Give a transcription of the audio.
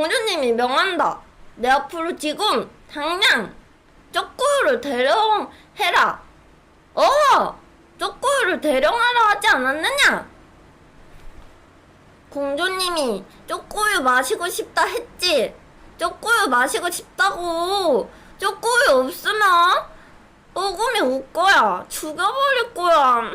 공주님이 명한다. 내 앞으로 지금 당장 쪼꼬유를 대령해라. 어! 쪼꼬유를 대령하라 하지 않았느냐? 공주님이 쪼꼬유 마시고 싶다 했지? 쪼꼬유 마시고 싶다고. 쪼꼬유 없으면 오금이 올 거야. 죽여버릴 거야.